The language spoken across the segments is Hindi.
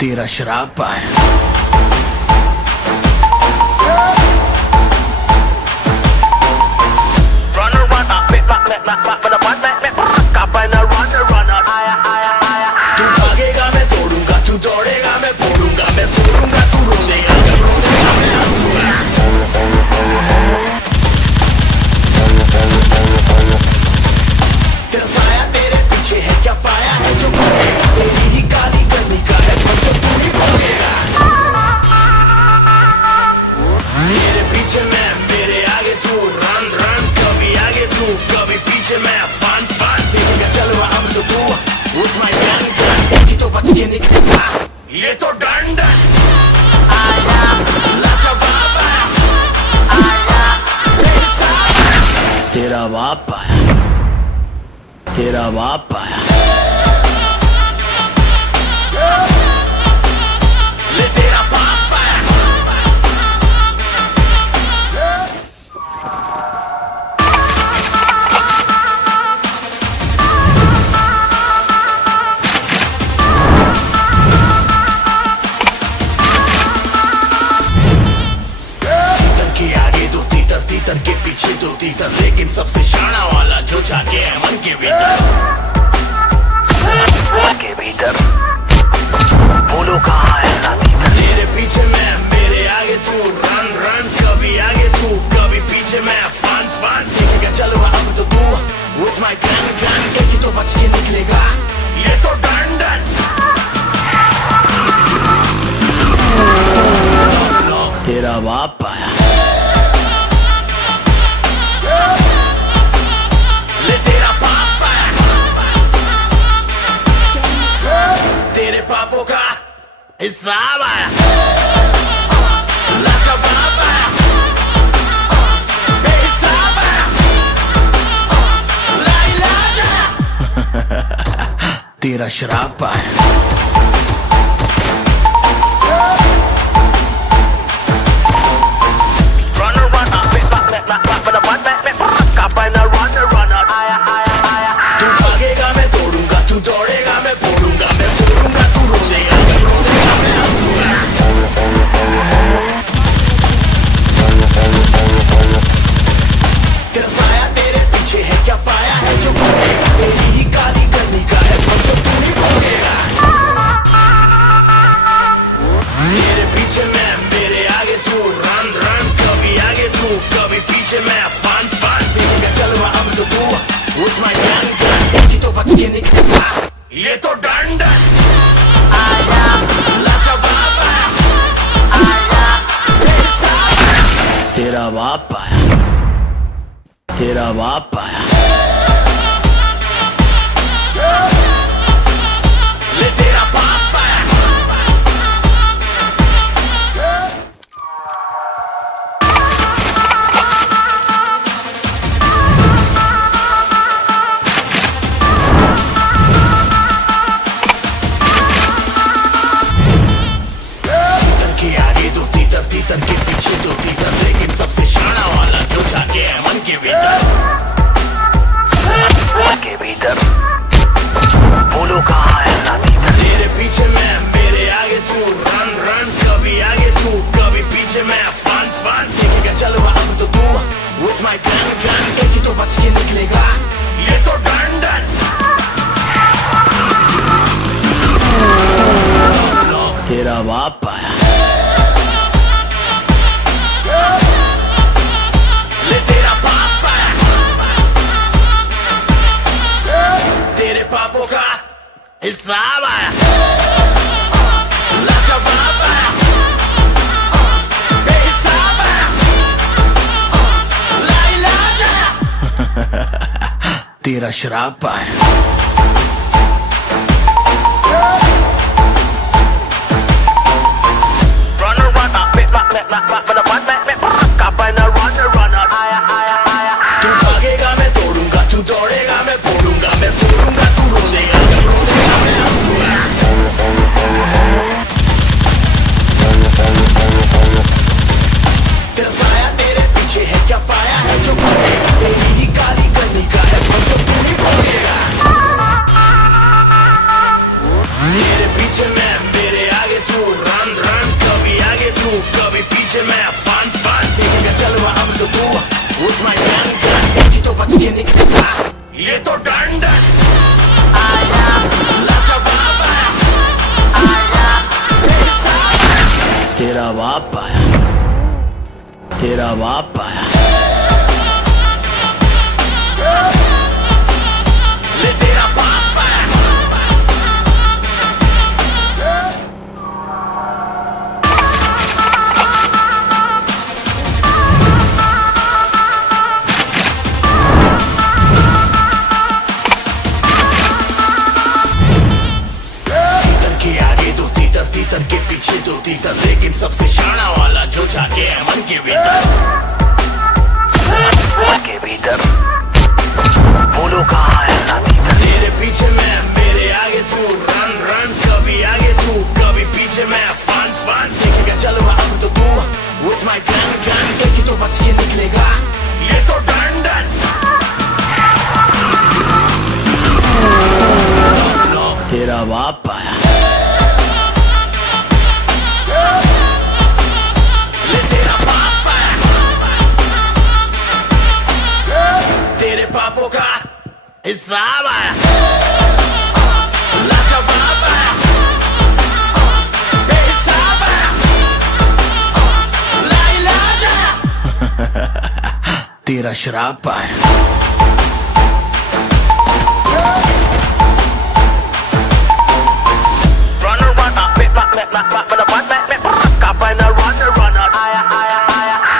तेरा शराब पाए। तू भागेगा मैं तोड़ूंगा, तू दौड़ेगा मैं फोड़ूंगा, मैं फोड़ूंगा तू रोनेगा, मैं रोनेगा मैं हंसूंगा। तेरा साया तेरे पीछे है, क्या पाया है जो भागेगा, तेरी ही गाली करनी का है पर तो तू ही भागेगा। तेरे पीछे मैं, मेरे आगे तू, रन रन, कभी आगे तू कभी पीछे मैं, फन फन देखेगा चलवा अब तो तू, with my gun gun, एक ही तो बच के निकलेगा, ये तो डंडन। आया लाजवाब आया, आया बेहिसाब आया। तेरा बाप आया, तेरा बाप आया। ले तेरा बाप आया। तीतर के पीछे दो तीतर, लेकिन सबसे शाना वाला जो जाके है मन के भीतर, मन के भीतर। बोलो कहाँ है साथी? तेरे पीछे मैं, मेरे आगे तू, रन रन, कभी आगे तू कभी पीछे मैं, फन फन देखेगा चलो अब तो तू, with my gun gun, एक ही तो बच के निकलेगा, ये तो डंडन। तेरा बाप आया। तेरे पापों का हिसाब आया, लाजवाब आया, बेहिसाब आया, लाइलाज आया। तेरा शराब पाया। तू भागेगा मैं तोड़ूंगा, तू दौड़ेगा मैं फोड़ूंगा, मैं फोड़ूंगा तू रोनेगा, मैं रोनेगा मैं हंसूंगा। तेरा साया तेरे पीछे है, क्या पाया है जो भागेगा, तेरी ही गाली करनी का है पर तो तू ही भागेगा। तेरे पीछे मैं, मेरे आगे तू, रन रन, कभी आगे तू कभी पीछे मैं, फन फन देखेगा चलवा अब तो तू, with my gun gun, एक ही तो बच के निकलेगा, ये तो डंडन। आया लाजवाब आया, आया बेहिसाब आया। तेरा बाप आया, तेरा बाप आया। ले तेरा बाप आया। तीतर के पीछे दो तीतर, लेकिन सबसे शाना वाला जो जाके है मन के भीतर, मन के भीतर। बोलो कहाँ है साथी? तेरे पीछे मैं, मेरे आगे तू, रन रन, कभी आगे तू कभी पीछे मैं, फन फन देखेगा चलो अब तो तू, with my gun gun, एक ही तो बच के निकलेगा, ये तो डंडन। तेरा बाप आया। तेरे पापों का हिसाब आया, लाजवाब आया, बेहिसाब आया, लाइलाज आया। तेरा शराब पाया। तू भागेगा मैं तोड़ूंगा, तू दौड़ेगा मैं फोड़ूंगा, मैं फोड़ूंगा तू रोनेगा, मैं रोनेगा मैं हंसूंगा। तेरा साया तेरे पीछे है, क्या पाया है जो भागेगा, तेरी ही गाली करनी का है पर तो तू ही भागेगा। तेरे पीछे मैं, मेरे आगे के निकलेगा ये तो डंडन आया लाजवाब आया तेरा बाप आया तेरा बाप आया ले तेरा बाप आया तीतर के पीछे दो तीतर लेकिन सबसे शाना वाला जो जाके है मन के भीतर बोलो कहाँ है ना तीतर तेरे पीछे मैं मेरे आगे तू रन रन कभी आगे तू कभी पीछे मैं फन फन देखेगा चलो अब तो तू with my gun gun एक ही तो बच के निकलेगा ये तो डंडन तेरा बाप आया पापों का हिसाब आया लाजवाब आया बेहिसाब आया लाइलाज आया तेरा शराब आया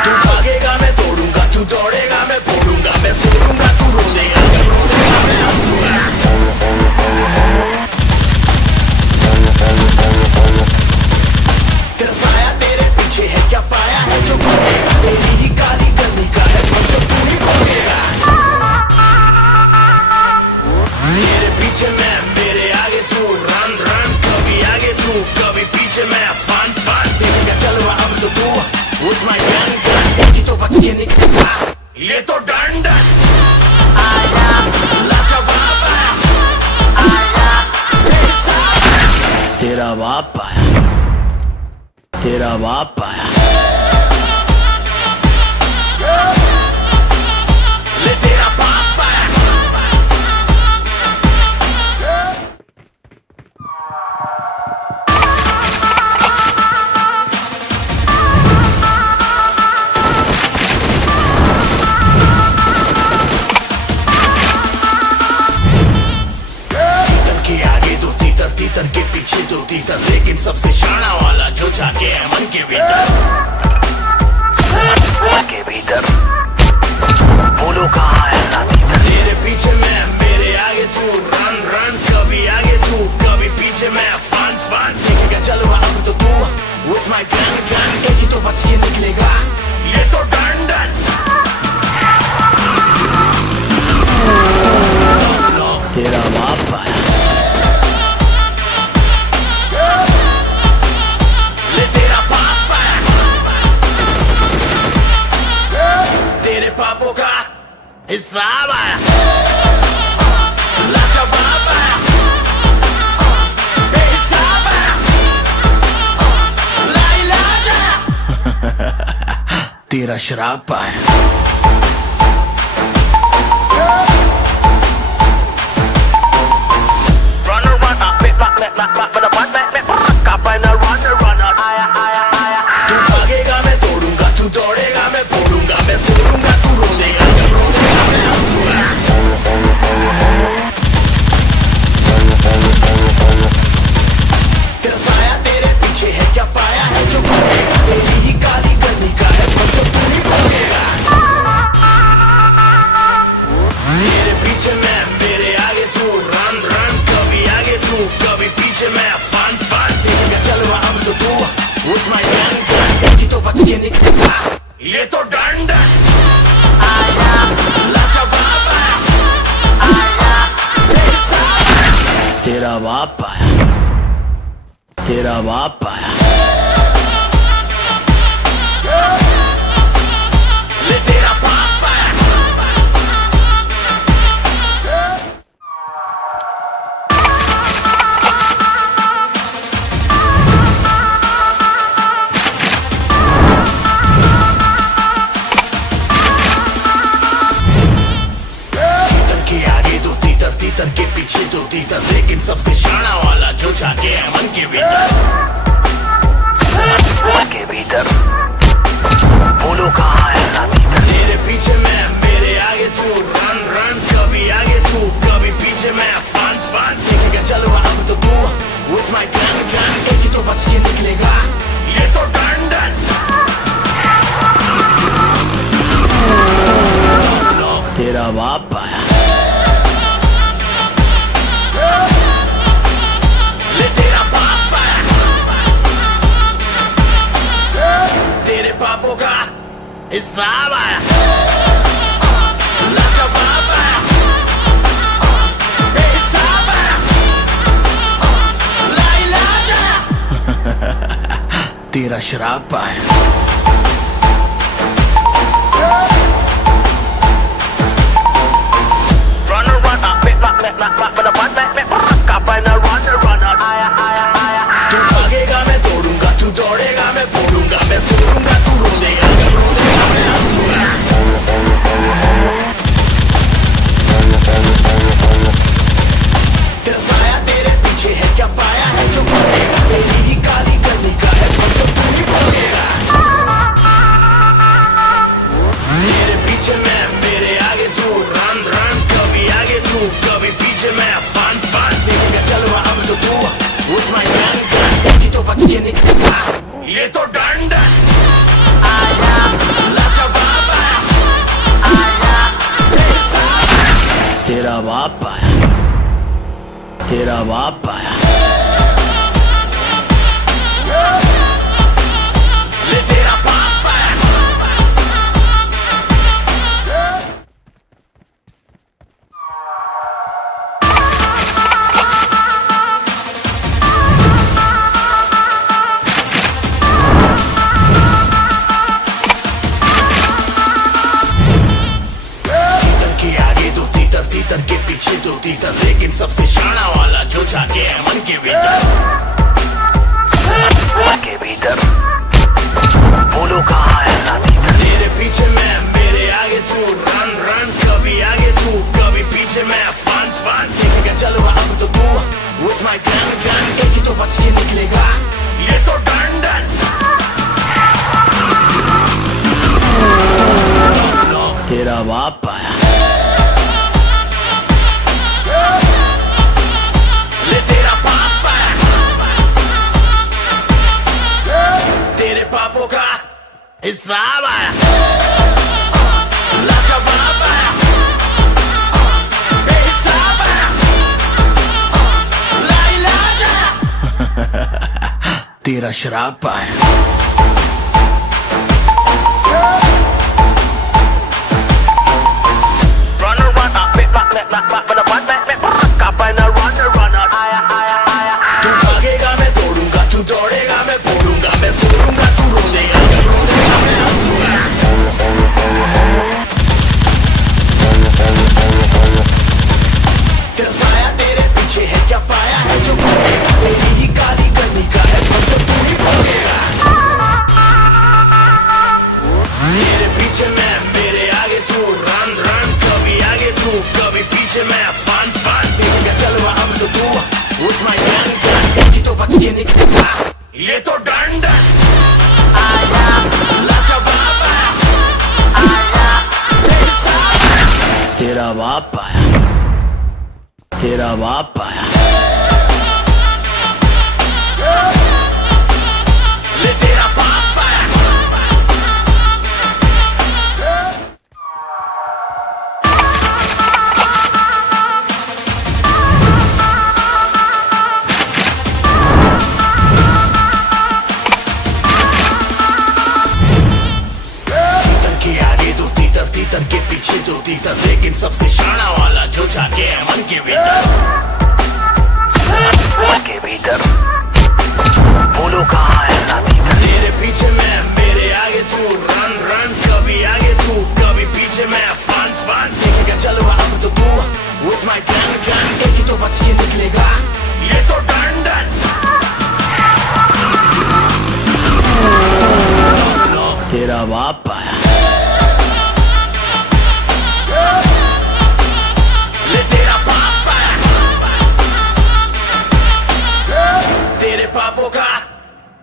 तू भागेगा मैं तोड़ूंगा तू दौड़ेगा मैं फोड़ूंगा मैं फोड़ूंगा तू रोलेगा मैं हंसूंगा तेरा साया तेरे पीछे है क्या पाया है जो करेगा तेरी ही गाली करने का है मतलब तू ही बोलेगा तेरे पीछे मैं मेरे आगे तू रन रन कभी आगे तू कभी पीछे मैं फन फन देखेगा चलो अब तो तू with my gun gun एक ही तो बच के निकलेगा ये तो डंडन आया लाजवाब आया तेरा बाप आया तेरा बाप आया ले तेरा बाप आया तीतर के पीछे दो तीतर लेकिन सबसे शाना वाला जो जाके है मन के भीतर बोलो कहाँ है ना तीतर तेरे पीछे मैं मेरे आगे तू रन रन कभी आगे तू कभी पीछे मैं फन फन देखेगा चलो अब तो तू with my gun gun एक ही तो बच के निकलेगा ये तो डंडन तेरा बाप आया पापों का हिसाब आया लाजवाब आया बेहिसाब आया लाइलाज आया तेरा शराब आया तू भागेगा मैं तोड़ूंगा तू दौड़ेगा मैं फोड़ूंगा मैं फोड़ूंगा तू रोलेगा मैं हंसूंगा तेरा साया तेरे पीछे है क्या पाया है जो करेगा तेरी ही गाली करने का है मतलब तू ही बोलेगा तेरे पीछे मैं मेरे आगे तू रन रन कभी आगे तू कभी पीछे मैं फन फन देखेगा चलो अब तो तू with my gun gun एक ही तो बच के निकलेगा ये तो डंडन आया लाजवाब आया तेरा बाप आया तेरा बाप आया ले तेरा बाप आया सबसे शाना वाला जो जाके मन के भीतर, मन के भीतर। बोलो कहाँ है साथी? तेरे पीछे मैं, मेरे आगे तू, रन रन, कभी आगे तू, कभी पीछे मैं, फन फन। देखेगा चलो अब तो तू, with my gun gun, एक ही तो बच के निकलेगा, ये तो डन डन। तेरा बाप आया, ले तेरा बाप आया, तेरे बापों का हिसाब आया, लाजवाब आया, बेहिसाब आया, लाइलाज आया, तेरा शराब आया। तू भागेगा मैं दौड़ूंगा, तू दौड़ेगा मैं बोलूंगा, मैं बोलूंगा तू रोदेगा, मैं रोदेगा मैं हंसूंगा। तेरा साया तेरे पीछे है, क्या पाया है जो पड़ेगा, तेरी ही काली करनी का है पर तो तू ही पड़ेगा। तेरे पीछे मैं, मेरे आगे तू, रन रन, कभी आगे तू, कभी पीछे मैं, फन फन। देखेगा चलो अब तो तू, with my gun gun, एक ही तो बच के निकलेगा, ये तो डन डन। आया लाजवाब आया, आया बेहिसाब आया, तेरा बाप आया, तेरा बाप आया, ले तेरा बाप आया। तीतर के पीछे दो तीतर, लेकिन सबसे शाना वाला जो जाके है मन के भीतर, मन के भीतर। बोलो कहाँ है साथी? तेरे पीछे मैं, मेरे आगे तू, रन रन, कभी आगे तू, कभी पीछे मैं, फन फन। देखेगा चलो अब तो तू, with my gun gun, एक ही तो बच के निकलेगा, ये तो डन डन। तेरा बाप आया, पापों का हिसाब आया, लाजवाब आया, बेहिसाब आया, लाइलाज आया, तेरा शराब आया। तू भागेगा मैं दौड़ूंगा, तू दौड़ेगा मैं बोलूंगा, मैं बोलूंगा तू रोदेगा, मैं रोदेगा मैं हंसूंगा। तेरा साया तेरे पीछे है, क्या पाया है जो पड़ेगा, तेरी ही काली करनी का है पर तो तू ही पड़ेगा। तेरे पीछे मैं, मेरे आगे तू, रन रन, कभी आगे तू, कभी पीछे मैं, फन फन। देखेगा चलो अब तो तू, with my gun gun, एक ही तो बच के निकलेगा, ये तो डन डन। आया लाजवाब आया, आया बेहिसाब आया, तेरा बाप आया, तेरा बाप आया, ले तेरा बाप आया। तीतर के पीछे दो तीतर, लेकिन सबसे शाना वाला जो जाके है मन के भीतर,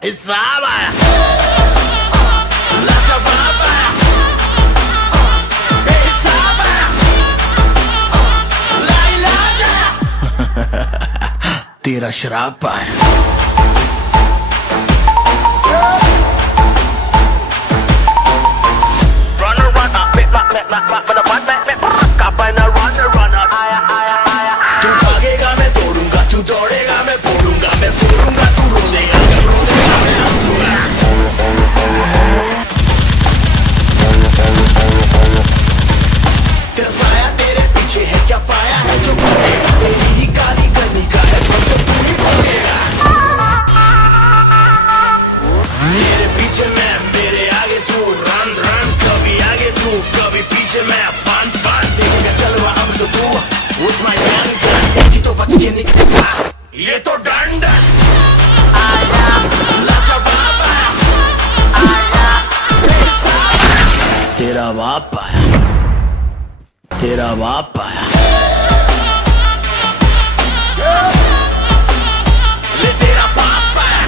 हिसाब आया, लाजवाब आया, बेहिसाब आया, लाइलाज आया, तेरा शराब पाया। तू भागेगा मैं तोड़ूंगा, तू दौड़ेगा मैं फोड़ूंगा, मैं फोड़ूंगा तू रोएगा, मैं रोएगा मैं हंसूंगा। तेरा साया तेरे पीछे है, क्या पाया है जो भागेगा, तेरी ही गाली करनी का है पर तो तू ही भागेगा। तेरे पीछे मैं, मेरे आगे तू, रन रन, कभी आगे तू, कभी पीछे मैं, फन फन, देखेगा चलवा अब तो तू, with my gun gun, की तो बच के निकलेगा, ये तो डंडन आया, लाजवाब आया, बेहिसाब आया, तेरा बाप आया, तेरा बाप आया, ले तेरा बाप आया।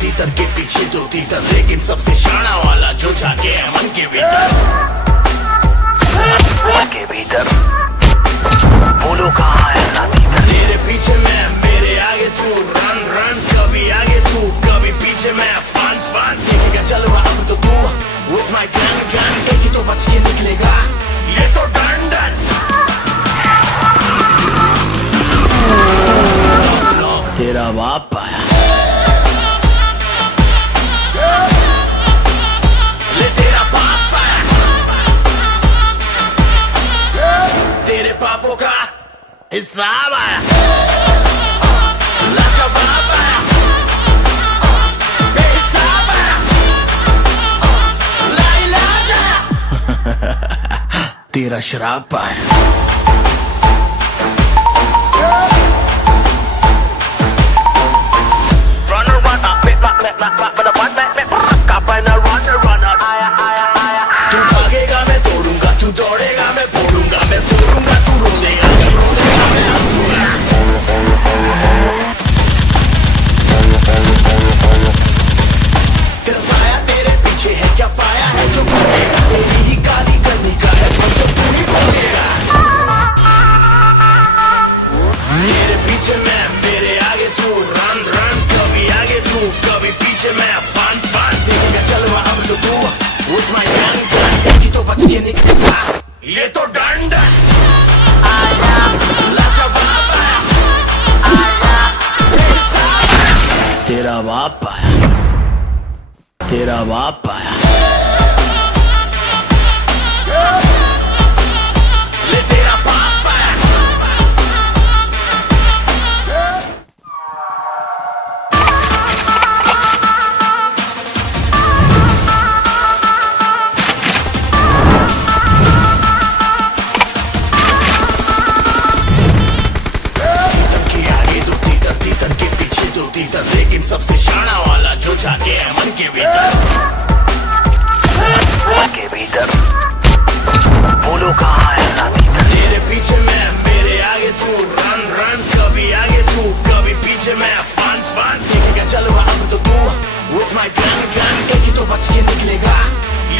तीतर के पीछे दो तीतर, लेकिन सबसे शाना वाला जो जाके है मन के भीतर, मन के भीतर, बोलो कहाँ है ना भीतर। तेरे पीछे मैं, मेरे आगे तू, रन रन, कभी आगे तू, कभी पीछे मैं, फन फन, देखेगा चलवा अब तो तू, with my gun gun, एक ही तो बच के निकलेगा, ये तो डंडन तेरा बाप आया, ले तेरा बाप आया, तेरे पापों का हिसाब आया, लाजवाब आया, बेहिसाब आया, लाइलाज आया, तेरा शराब पाया। तू भागेगा मैं तोड़ूंगा, तू दौड़ेगा मैं फोड़ूंगा, मैं फोड़ूंगा तू रोएगा, मैं रोएगा मैं हंसूंगा। तेरा साया तेरे पीछे है, क्या पाया है जो भागेगा, तेरी ही गाली करनी का है पर तो तू ही भागेगा। तेरे पीछे मैं, मेरे आगे तू, रन रन, कभी आगे तू, कभी पीछे मैं, फन फन, देखेगा चलवा अब तो तू, with my gun gun, एक ही तो बच के निकलेगा, ये तो डंडन आया, लाजवाब आया, बेहिसाब आया, तेरा बाप आया, तेरा बाप आया, ले तेरा बाप आया। लेकिन सबसे शाना वाला जो जाके है मन के भीतर, मन के भीतर, बोलो कहाँ है ना भीतर। तेरे पीछे मैं, मेरे आगे तू, रन रन, कभी आगे तू, कभी पीछे मैं, फन फन, देखेगा चलवा अब तो तू, with my gun gun, एक ही तो बच के निकलेगा,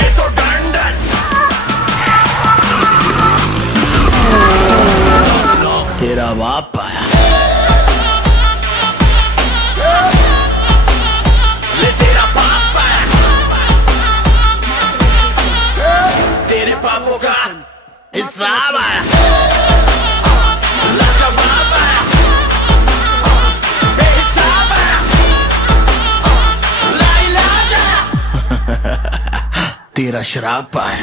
ये तो डंडन तेरा बाप आया, ले तेरा बाप आया, तेरे पापों का हिसाब आया, लाजवाब आया, बेहिसाब आया, लाइलाज आया, तेरा शराब पाया।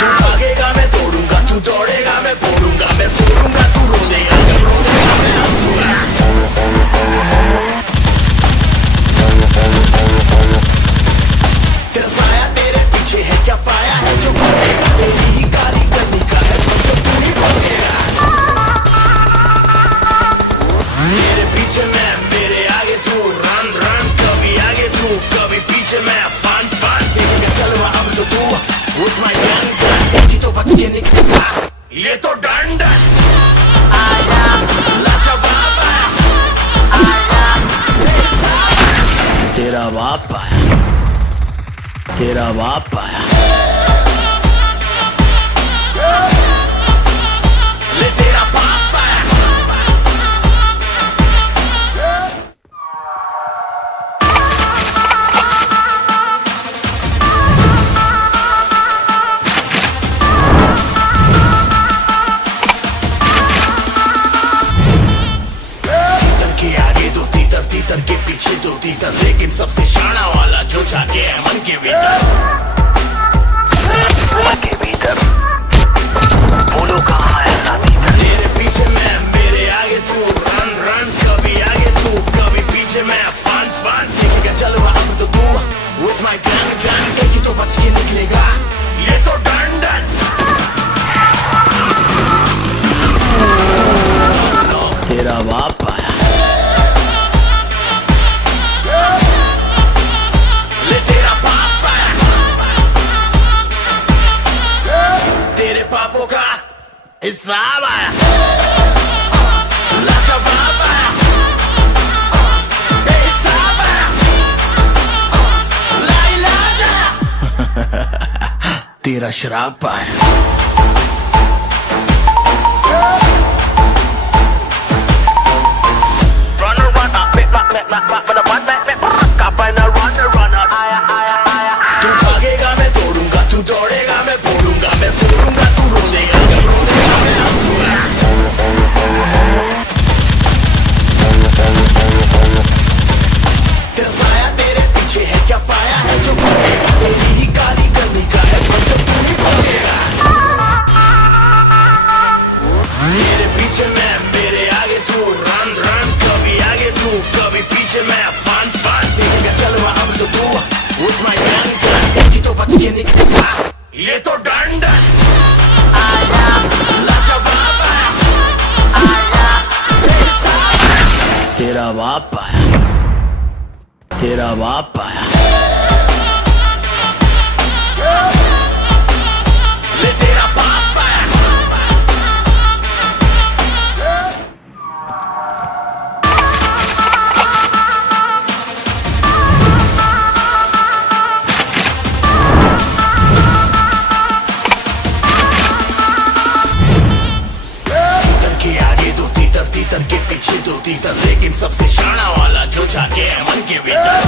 तू भागेगा मैं तोड़ूंगा, तू दौड़ेगा मैं फोड़ूंगा, मैं फोड़ूंगा तू रोएगा, मैं रोएगा मैं हंसूंगा। बच के निकलेगा ये तो डंडन आया लाजवाब आया तेरा बाप आया तेरा बाप आया ले तेरा बाप आया तीतर के पीछे दो तीतर लेकिन सबसे शाना वाला जो जाके है मन के भीतर बोलो कहाँ है साथी तेरे पीछे मैं मेरे आगे तू रन रन कभी आगे तू कभी पीछे मैं फन फन देखेगा चलो अब तो तू with my gun gun एक ही तो बच के निकलेगा ये तो डंडन तेरा बाप आया पापों का हिसाब आया लाजवाब आया हिसाब आया ला इलाज आया तेरा शराब आया तू भागेगा मैं दौड़ूंगा तू दौड़ेगा मैं बोलूंगा मैं बोलूंगा तू रोलेगा मैं रोलेगा मैं हंसूंगा तेरा साया तेरे पीछे है क्या पाया है जो भागेगा तेरी ही गाली करनी का है पर जो तू ही भागेगा तेरे पीछे मैं मेरे आगे तू रन रन कभी आगे तू कभी पीछे मैं फन फन देखेगा चलो अब तो तू with my gun gun एक ही तो बच के निकलेगा ये तो डंडन आया लाजवाब आया तेरा बाप आया तेरा बाप आया ले तेरा बाप आया तीतर के पीछे दो तीतर लेकिन सबसे शाना वाला जो जाके है मन के भीतर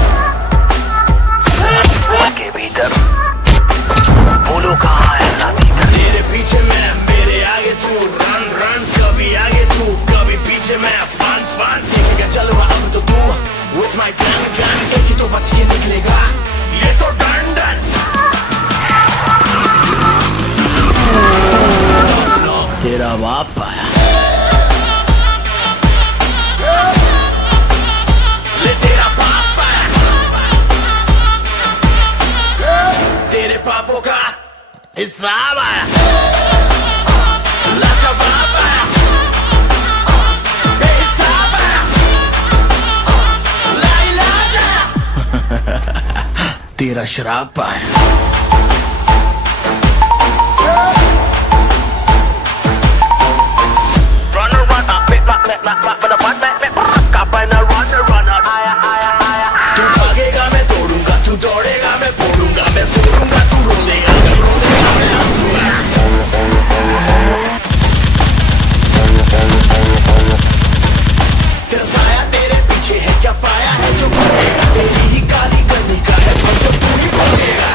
बोलो कहाँ है साथी तेरे पीछे मैं मेरे आगे तू रन रन कभी आगे तू कभी पीछे मैं फन फन देखेगा चलो अब तो तू with my gun gun एक ही तो बच के निकलेगा ये तो डंडन तेरा बाप आया पापों का हिसाब आया लाजवाब आया हिसाब आया ला इलाज आया तेरा शराब आया तू भागेगा मैं दौड़ूंगा तू दौड़ेगा मैं बोलूंगा मैं बोलूंगा तू रोलेगा मैं रोलेगा मैं हंसूंगा तेरा साया तेरे पीछे है क्या पाया है जो भागेगा तेरी ही गाली करनी का है पर जो तू ही भागेगा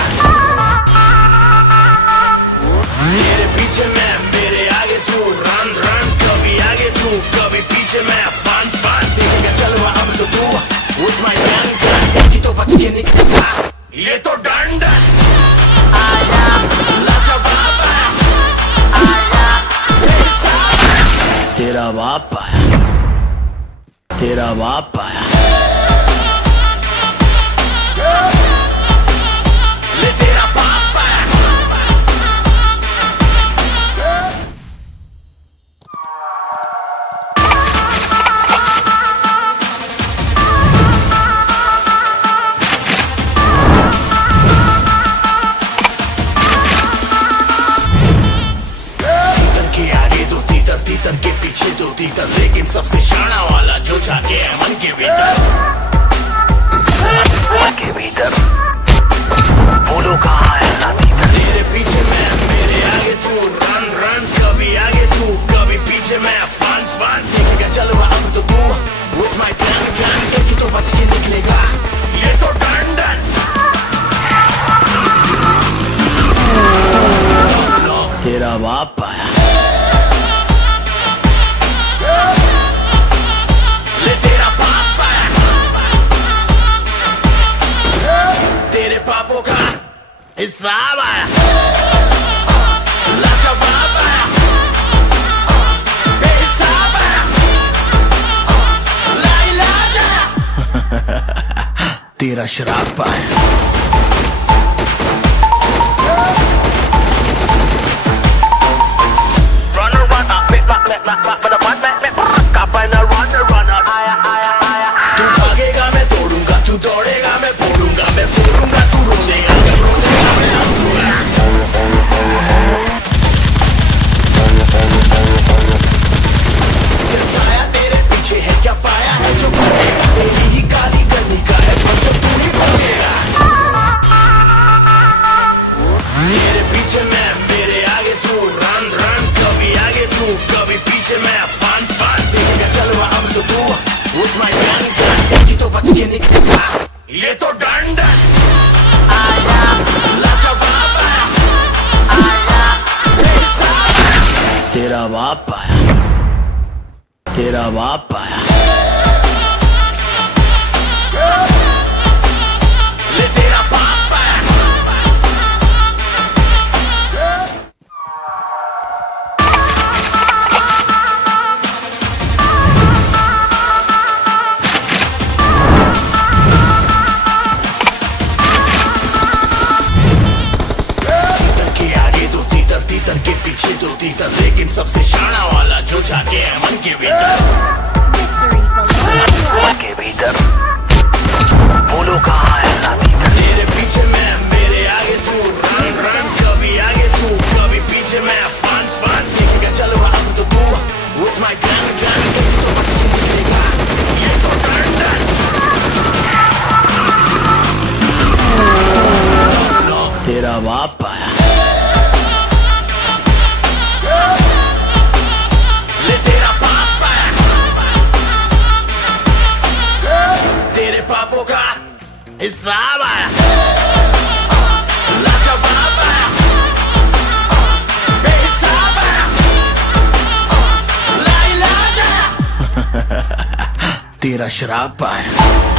तेरे पीछे मैं मेरे आगे तू रन रन कभी आगे तू कभी पीछे मैं फन फन देखेगा चलो अब तो तू with my gun gun एक ही तो बच के निकलेगा ये तो डंडन आया लाजवाब आया तेरा बाप आया तेरा बाप आया ले तेरा बाप आया सबसे शाना वाला जो जाके है मन के भीतर, मन के भीतर। बोलो कहाँ है लाठी? तेरे पीछे मैं, मेरे आगे तू, रन रन, कभी आगे तू, कभी पीछे मैं, फन फन। देखेगा चलो अब तो तू, with my gun, एक ही तो बच के निकलेगा, ये तो डन डन। तेरा बाप आया, ले तेरा बाप आया, तेरे पापों का हिसाब आया, लाजवाब आया, बेहिसाब आया, लाइलाज आया, तेरा शराब आया। तू भागेगा मैं तोड़ूंगा, तू दौड़ेगा मैं फोड़ूंगा, मैं फोड़ूंगा तू रोनेगा, मैं रोनेगा मैं हंसूंगा। ये साया तेरे पीछे है, क्या पाया है जो करेगा, तेरी ही काली करनी का है पर जो तू ही भागेगा। तेरे पीछे मैं, मेरे आगे तू, रन रन, कभी आगे तू, कभी पीछे मैं, फन फन। देखेगा चलो अब तो तू, with my gun, एक ही तो बच के निकलेगा, ये तो डन डन। आया लाजवाब आया, बेहिसाब आया, तेरा बाप आया, तेरा बाप आया, ले तेरा बाप आया। तीतर के पीछे दो तीतर, लेकिन सबसे शाना वाला जो जाके है मन के भीतर, मन के भीतर। बोलो कहाँ है लाठी? तेरे पीछे मैं, मेरे आगे तू, रन रन, कभी आगे तू, कभी पीछे मैं, फन फन। देखेगा चलो अब तो तू, with my gun, एक तो बच के निकलेगा, ये तो डन डन। तेरा बाप आया, पापों का हिसाब आया, लाजवाब आया, बेहिसाब आया, लाइलाज आया, तेरा शराब आया।